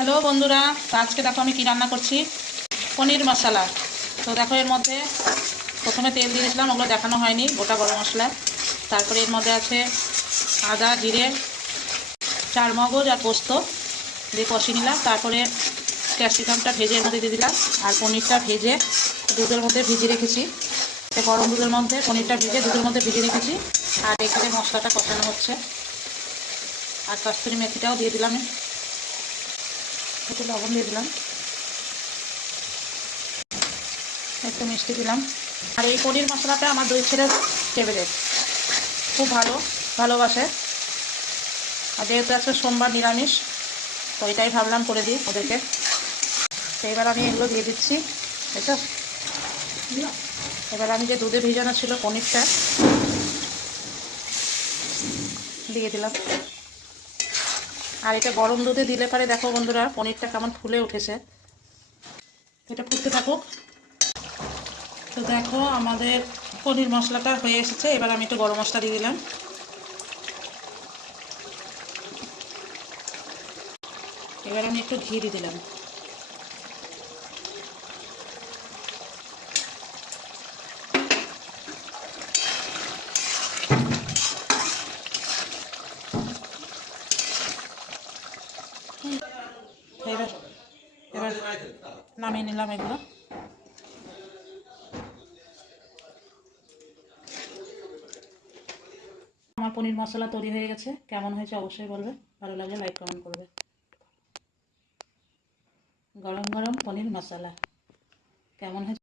Hello বন্ধুরা, আজকে দেখো আমি কি রান্না করছি। পনির মশলা। তো দেখো এর মধ্যে প্রথমে তেল দিয়ে দিয়েছিলাম, ওগুলো দেখানো হয়নি, গোটা গরম মশলা। তারপরে এর মধ্যে আছে আদা, জিরে, চারমগজ আর পোস্ত দিয়ে কষিয়ে নিলাম। তারপরে ক্যাপসিকামটা ভেজে এর মধ্যে দিয়ে দিলাম, আর পনিরটা ভেজে দুধের মধ্যে ভিজিয়ে রেখেছি। গরম দুধের মধ্যে পনিরটা ভেজে দুধের মধ্যে ভিজিয়ে রেখেছি। আর এখানে মশলাটা কষানো হচ্ছে। আর কস্তুরি মেথিটাও দিয়ে দিলাম, একটু লবণ দিয়ে দিলাম, একটু মিষ্টি দিলাম। আর এই পনির মশলাটা আমার দুই ছেলের ফেভারিট, খুব ভালোবাসে। আর যেহেতু আজকে সোমবার নিরামিষ, তো এটাই ভাবলাম করে দিই ওদেরকে। তো এবার আমি এগুলো দিয়ে দিচ্ছি। এটা এবার আমি যে দুধে ভিজানো ছিল পনিরটা দিয়ে দিলাম। আর এটা গরম দুধে দিলে পারে দেখো বন্ধুরা, পনিরটা কেমন ফুলে উঠেছে। এটা ফুটতে থাকুক। তো দেখো আমাদের পনির মশলাটা হয়ে এসেছে। এবার আমি একটু গরম মশলা দিয়ে দিলাম। এবার আমি একটু ঘি দিয়ে দিলাম। এবার এবার নামিয়ে নিলাম এগুলো। আমার পনির মশলা তৈরি হয়ে গেছে। কেমন হয়েছে অবশ্যই বলবে, ভালো লাগলে লাইক কমেন্ট করবে। গরম গরম পনির মশলা কেমন হয়েছে।